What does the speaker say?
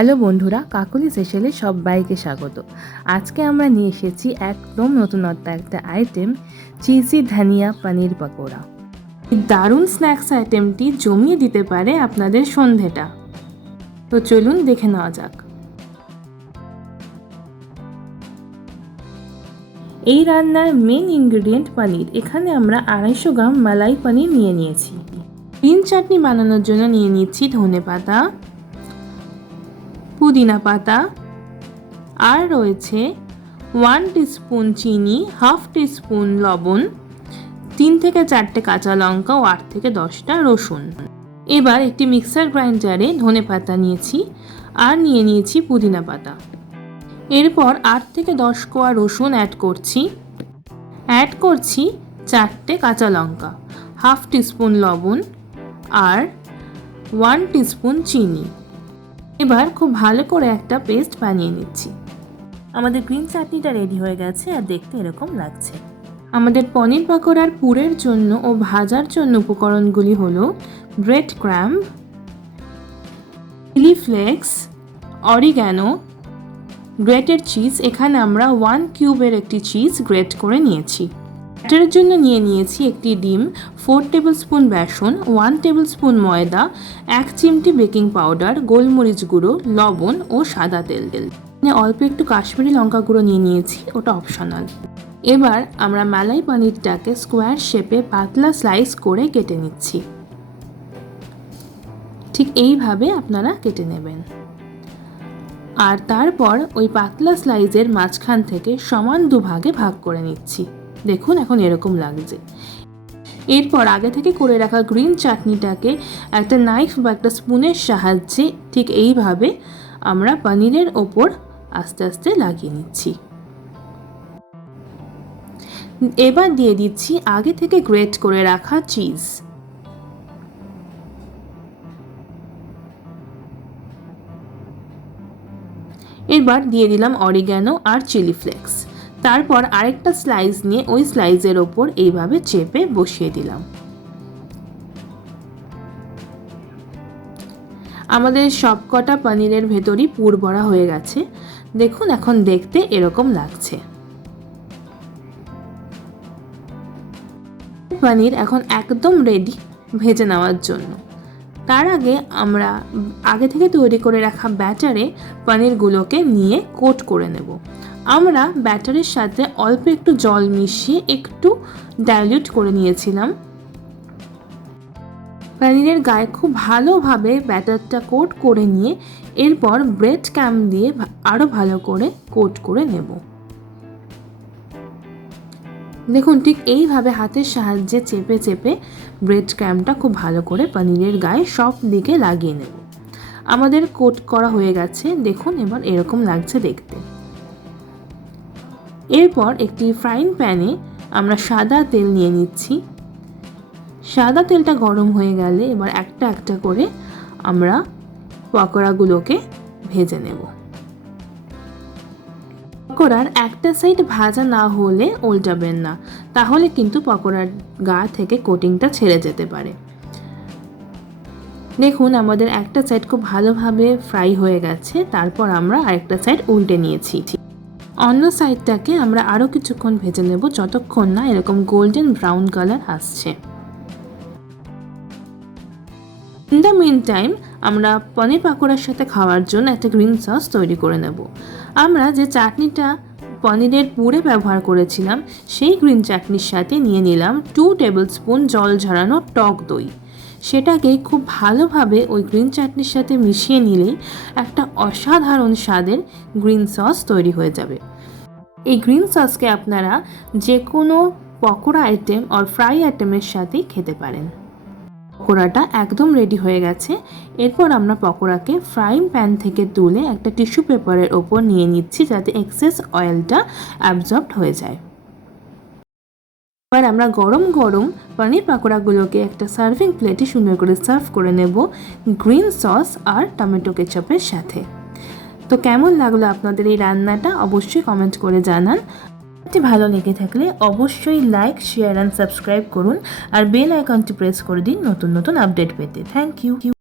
Hello বন্ধুরা, কাকুলি সেশেলে সবাইকে স্বাগত। আজকে আমরা নিয়ে এসেছি একদম নতুনত্ব একটা আইটেম, চিজি ধানিয়া পানির পাকোড়া। এই দারুণ স্ন্যাক্স আইটেমটি জমিয়ে দিতে পারে আপনাদের সন্ধেটা। তো চলুন দেখে নেওয়া যাক। এই রান্নার মেন ইনগ্রেডিয়েন্ট পানির। এখানে আমরা 250 গ্রাম মালাই পানির নিয়ে নিয়েছি। গ্রিন চাটনি বানানোর জন্য নিয়ে নিচ্ছি ধনে পাতা, পুদিনা পাতা, আর রয়েছে 1 টিস্পুন চিনি, হাফ টিস্পুন লবণ, 3 থেকে 4টে কাঁচা লঙ্কা ও 8 থেকে 10টা রসুন। এবার একটি মিক্সার গ্রাইন্ডারে ধনে পাতা নিয়েছি আর নিয়ে নিয়েছি পুদিনা পাতা। এরপর 8 থেকে 10 কোয়া রসুন অ্যাড করছি 4টে কাঁচা লঙ্কা, হাফ টিস্পুন লবণ আর 1 টিস্পুন চিনি। এবার খুব ভালো করে একটা পেস্ট বানিয়ে নিচ্ছি। আমাদের গ্রিন চাটনিটা রেডি হয়ে গেছে আর দেখতে এরকম লাগছে। আমাদের পনির পাকোড়ার পুরের জন্য ও ভাজার জন্য উপকরণগুলি হলো bread crumb, chilli flakes, oregano, grated cheese. এখানে আমরা 1 কিউবের একটি চিজ গ্রেট করে নিয়েছি। ব্যাটারের জন্য নিয়ে নিয়েছি একটি ডিম, 4 টেবিলস্পুন বেসন, 1 টেবিলস্পুন ময়দা, 1 চিমটি বেকিং পাউডার, গোলমরিচ গুঁড়ো, লবণ ও সাদা তেল। অল্প একটু কাশ্মীরি লঙ্কা গুঁড়ো নিয়ে নিয়েছি, ওটা অপশনাল। এবার আমরা মালাই পনিরটাকে স্কোয়ার শেপে পাতলা স্লাইস করে কেটে নিচ্ছি। ঠিক এইভাবে আপনারা কেটে নেবেন। আর তারপর ওই পাতলা স্লাইসের মাঝখান থেকে সমান দুভাগে ভাগ করে নিচ্ছি। দেখুন এখন এরকম লাগছে। এরপর আগে থেকে করে রাখা গ্রিন চাটনিটাকে একটা নাইফ বা একটা স্পুনের সাহায্যে ঠিক এইভাবে আমরা পনিরের ওপর আস্তে আস্তে লাগিয়ে নিচ্ছি। এবার দিয়ে দিচ্ছি আগে থেকে গ্রেট করে রাখা চিজ। এবার দিয়ে দিলাম অরিগ্যানো আর চিলি ফ্লেক্স। তারপর আরেকটা স্লাইস নিয়ে ওই স্লাইসের ওপর এইভাবে চেপে বসিয়ে দিলাম। আমাদের সবকটা পনিরের ভেতরই পুর ভরা হয়ে গেছে। দেখুন এখন দেখতে এরকম লাগছে। পনির এখন একদম রেডি ভেজে নেওয়ার জন্য। তার আগে আমরা আগে থেকে তৈরি করে রাখা ব্যাটারে পনিরগুলোকে নিয়ে কোট করে নেব। আমরা ব্যাটারের সাথে অল্প একটু জল মিশিয়ে একটু ডাইলিউট করে নিয়েছিলাম। পনিরের গায়ে খুব ভালোভাবে ব্যাটারটা কোট করে নিয়ে এরপর ব্রেড ক্রাম্ব দিয়ে আরও ভালো করে কোট করে নেব। দেখুন ঠিক এইভাবে হাতের সাহায্যে চেপে চেপে ব্রেড ক্রাম্বটা খুব ভালো করে পনিরের গায়ে সব দিকে লাগিয়ে নেব। আমাদের কোট করা হয়ে গেছে। দেখুন এবার এরকম লাগছে দেখতে। এরপর একটি ফ্রাইং প্যানে আমরা সাদা তেল নিয়ে নিচ্ছি। সাদা তেলটা গরম হয়ে গেলে এবার একটা একটা করে আমরা পকোড়াগুলোকে ভেজে নেব। পকোড়ার একটা সাইড ভাজা না হলে উল্টাবেন না, তাহলে কিন্তু পকোড়ার গা থেকে কোটিংটা ছেড়ে যেতে পারে। দেখুন আমাদের একটা সাইড খুব ভালোভাবে ফ্রাই হয়ে গেছে। তারপর আমরা আরেকটা সাইড উল্টে নিয়েছি। অন্য সাইডটাকে আমরা আরও কিছুক্ষণ ভেজে নেব, যতক্ষণ না এরকম গোল্ডেন ব্রাউন কালার আসছে। ইন দ্য মিন টাইম আমরা পনির পাকোড়ার সাথে খাওয়ার জন্য একটা গ্রিন সস তৈরি করে নেব। আমরা যে চাটনিটা পনিরের পুরে ব্যবহার করেছিলাম সেই গ্রিন চাটনির সাথে নিয়ে নিলাম 2 টেবিলস্পুন জল ঝরানো টক দই। সেটাকে খুব ভালোভাবে ওই গ্রিন চাটনির সাথে মিশিয়ে নিলেই একটা অসাধারণ স্বাদের গ্রিন সস তৈরি হয়ে যাবে। এই গ্রিন সসকে আপনারা যে কোনো পকোড়া আইটেম আর ফ্রাই আইটেমের সাথেই খেতে পারেন। পকোড়াটা একদম রেডি হয়ে গেছে। এরপর আমরা পকোড়াকে ফ্রাইং প্যান থেকে তুলে একটা টিস্যু পেপারের ওপর নিয়ে নিচ্ছি, যাতে এক্সেস অয়েলটা অ্যাবজর্বড হয়ে যায়। এবার আমরা গরম গরম পনির পাকোড়াগুলোকে একটা সার্ভিং প্লেটে সুন্দর করে সার্ভ করে নেব গ্রিন সস আর টমেটো কেচাপের সাথে। তো কেমন লাগলো আপনাদের এই রান্নাটা অবশ্যই কমেন্ট করে জানান। ভালো লেগে থাকলে অবশ্যই লাইক, শেয়ার অ্যান্ড সাবস্ক্রাইব করুন আর বেল আইকনটি প্রেস করে দিন নতুন নতুন আপডেট পেতে। Thank you.